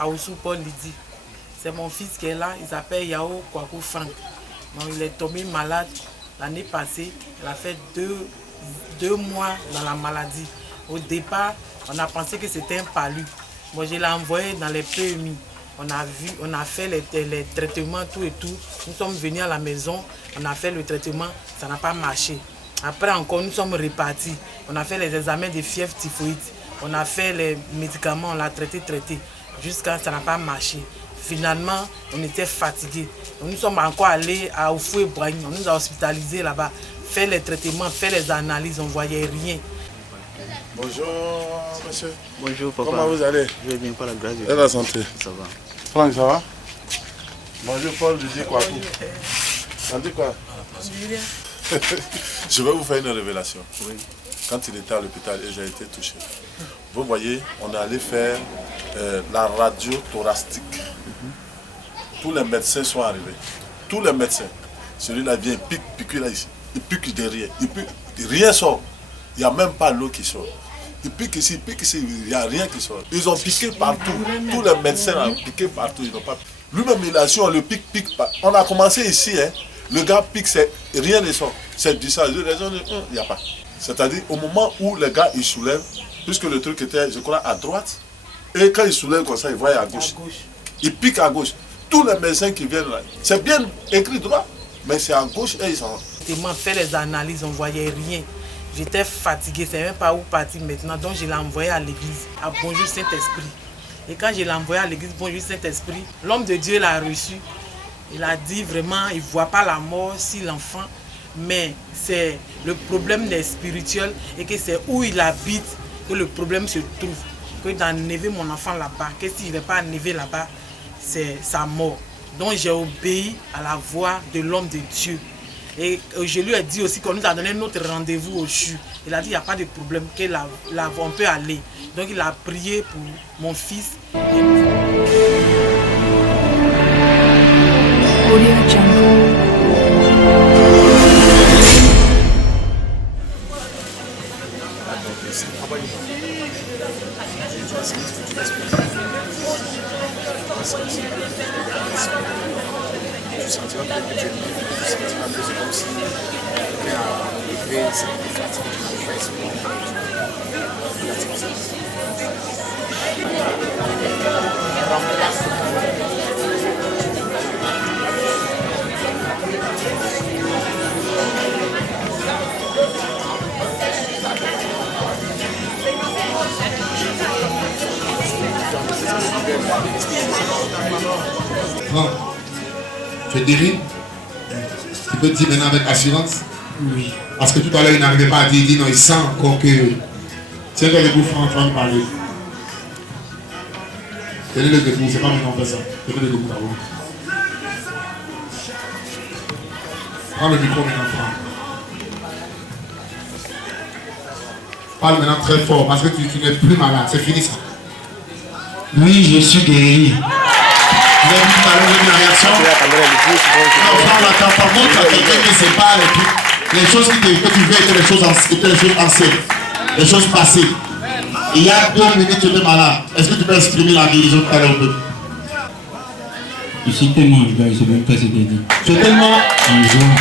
Aoussou Paul Lydie. C'est mon fils qui est là, il s'appelle Yao Kwaku Frank. Donc il est tombé malade l'année passée. Il a fait deux mois dans la maladie. Au départ, on a pensé que c'était un palu. Moi, je l'ai envoyé dans les PMI. On a fait les traitements, tout et tout. Nous sommes venus à la maison, on a fait le traitement, ça n'a pas marché. Après encore, nous sommes repartis. On a fait les examens de fièvre typhoïde. On a fait les médicaments, on l'a traité. Jusqu'à ça n'a pas marché. Finalement, on était fatigués. Nous sommes encore allés à Oufoué-Boigny. On nous a hospitalisés là-bas, fait les traitements, fait les analyses, on ne voyait rien. Bonjour, monsieur. Bonjour, papa. Comment vous allez? Je vais bien, par la grâce de Dieu. Dieu. Et la santé? Ça va. Franck, ça va? Bonjour, Paul, je dis quoi? On dit quoi? Je vais vous faire une révélation. Oui. Quand il était à l'hôpital et j'ai été touché, vous voyez, on est allé faire la radio thoracique. Tous les médecins sont arrivés. Tous les médecins. Celui-là vient, il pique là ici. Il pique derrière. Rien sort. Il n'y a même pas l'eau qui sort. Il pique ici, il n'y a rien qui sort. Ils ont piqué partout. Tous les médecins ont piqué partout. Ils n'ont pas piqué. Lui-même, il a su, on le pique pas. On a commencé ici, hein. Le gars pique, rien ne sort. C'est du ça. Il n'y a pas. C'est-à-dire, au moment où le gars il soulève, puisque le truc était, je crois, à droite, et quand il soulève comme ça, il voit à gauche. Il pique à gauche. Tous les médecins qui viennent là, c'est bien écrit droit, mais c'est à gauche et ils s'en vont. On fait les analyses, on ne voyait rien. J'étais fatigué, c'est même pas où partir maintenant. Donc je l'ai envoyé à l'église, à Bonjour Saint-Esprit. Et quand je l'ai envoyé à l'église Bonjour Saint-Esprit, l'homme de Dieu l'a reçu. Il a dit vraiment, il ne voit pas la mort si l'enfant, mais c'est le problème des spirituels et que c'est où il habite que le problème se trouve. Que d'enlever mon enfant là-bas, que s'il n'est pas enlevé là-bas, c'est sa mort. Donc j'ai obéi à la voix de l'homme de Dieu. Et je lui ai dit aussi qu'on nous a donné notre rendez-vous au CHU. Il a dit qu'il n'y a pas de problème, qu'on peut aller. Donc il a prié pour mon fils. Tu sentiras que Dieu tu sentiras que c'est comme si quelqu'un a enlevé cette fatigue, Tu es guéri? Tu peux dire maintenant avec assurance? Oui. Parce que tout à l'heure il n'arrivait pas à dire, il dit non, il sent encore que... Tiens le debout, Franck, tu vas me parler. Tenez le debout, c'est pas maintenant on fait ça. Tenez le debout d'abord. Prends le micro maintenant, Franck. Parle maintenant très fort parce que tu n'es plus malade, c'est fini ça. Oui, je suis guéri. Vous avez vu tout à l'heure, vous avez vu la réaction? Non, Franck, n'attends pas, montre à quelqu'un que c'est pas les choses que tu veux étaient les choses anciennes, les choses passées. Il y a 2 minutes, tu étais malade. Est-ce que tu peux exprimer la guérison tout à l'heure? Je suis tellement en joie, je ne sais même pas ce qu'il dit. Tu es tellement En joie.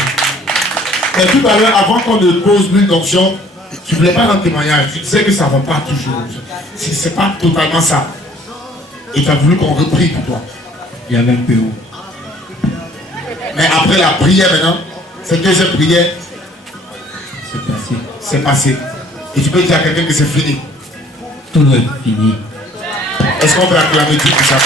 Et tout à l'heure, avant qu'on ne pose l'huile d'onction, tu ne voulais pas dans le témoignage. Tu disais que ça ne va pas toujours. Ce n'est pas totalement ça. Et tu as voulu qu'on reprie pour toi. Il y avait un peu haut. Mais après la prière maintenant, cette deuxième prière, C'est passé. c'est passé. Et tu peux dire à quelqu'un que c'est fini. Tout est fini. Est-ce qu'on peut acclamer Dieu pour ça?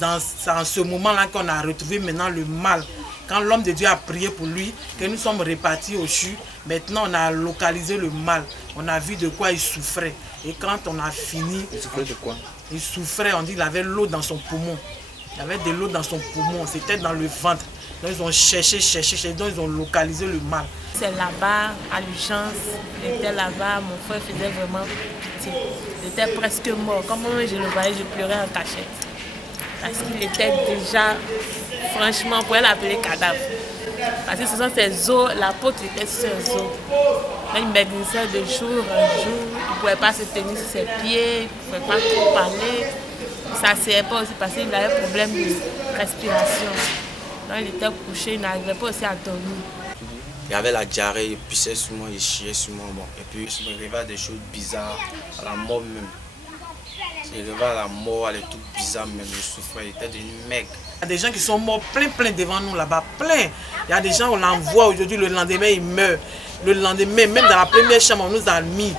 Dans ce moment-là qu'on a retrouvé maintenant le mal, quand l'homme de Dieu a prié pour lui, que nous sommes repartis au CHU, maintenant on a localisé le mal, on a vu de quoi il souffrait. Et quand on a fini... Il souffrait de quoi? Il souffrait, on dit qu'il avait l'eau dans son poumon. Il avait de l'eau dans son poumon, c'était dans le ventre. Donc ils ont cherché, donc ils ont localisé le mal. C'est là-bas, à l'urgence, j'étais là-bas, mon frère faisait vraiment pitié. J'étais presque mort. Comme je le voyais, je pleurais en cachette. Parce qu'il était déjà, franchement, on pourrait l'appeler cadavre. Parce que ce sont ses os, la peau était sur ses os. il maigrissait de jour en jour, il ne pouvait pas se tenir sur ses pieds, il ne pouvait pas trop parler. Il ne s'asseyait pas aussi parce qu'il avait un problème de respiration. Donc il était couché, il n'arrivait pas aussi à dormir. Il y avait la diarrhée, il pissait sur moi, il chiait sur moi. Bon. Et puis il me réveillait à des choses bizarres, à la mort même. Il me réveillait à la mort, à des trucs bizarres même, il souffrait, il était devenu maigre. Il y a des gens qui sont morts plein devant nous là-bas, plein. Il y a des gens, on l'envoie aujourd'hui, le lendemain ils meurent. Le lendemain, même dans la première chambre, on nous a mis.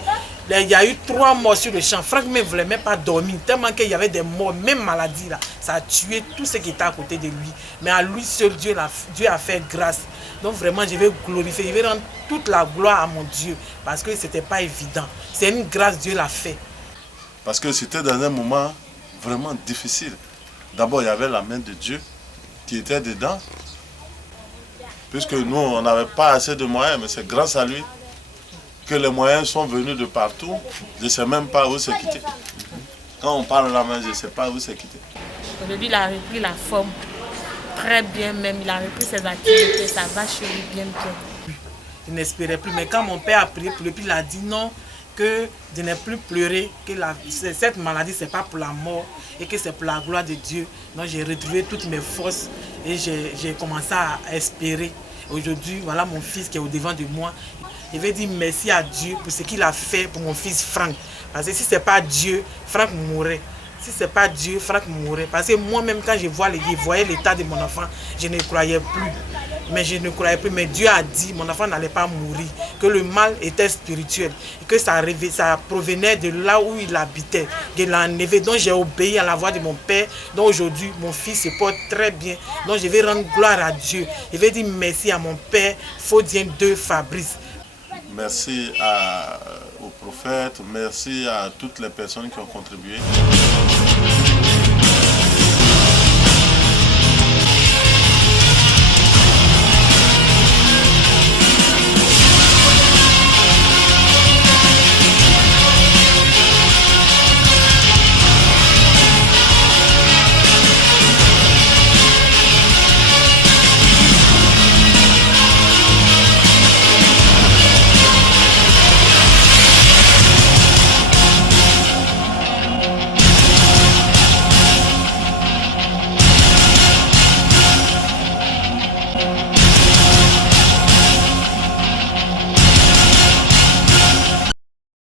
Il y a eu 3 morts sur le champ. Franck ne voulait même pas dormir, tellement qu'il y avait des morts, même maladie là. Ça a tué tout ce qui était à côté de lui. Mais à lui seul, Dieu a fait grâce. Donc vraiment, je vais glorifier, je vais rendre toute la gloire à mon Dieu. Parce que ce n'était pas évident. C'est une grâce, Dieu l'a fait. Parce que c'était dans un moment vraiment difficile. D'abord, il y avait la main de Dieu qui était dedans. Puisque nous, on n'avait pas assez de moyens, mais c'est grâce à lui que les moyens sont venus de partout. Je ne sais même pas où c'est quitté. Quand on parle de la main, je ne sais pas où c'est quitté. Aujourd'hui, il a repris la forme très bien même. Il a repris ses activités, ça va chez lui bien. Il n'espérait plus. Mais quand mon père a prié pour lui, il a dit non, que de ne plus pleurer, que cette maladie, ce n'est pas pour la mort et que c'est pour la gloire de Dieu. Donc j'ai retrouvé toutes mes forces et j'ai commencé à espérer. Aujourd'hui, voilà mon fils qui est au-devant de moi. Je vais dire merci à Dieu pour ce qu'il a fait pour mon fils Franck. Parce que si ce n'est pas Dieu, Franck mourrait. Si ce n'est pas Dieu, Franck mourrait. Parce que moi-même, quand je voyais l'état de mon enfant, je ne croyais plus. Mais je ne croyais plus. Mais Dieu a dit mon enfant n'allait pas mourir. Que le mal était spirituel. Et que ça provenait de là où il habitait. De l'enlever. Donc j'ai obéi à la voix de mon père. Donc aujourd'hui, mon fils se porte très bien. Donc je vais rendre gloire à Dieu. Je vais dire merci à mon père, Faudien de Fabrice. Merci au prophète, merci à toutes les personnes qui ont contribué.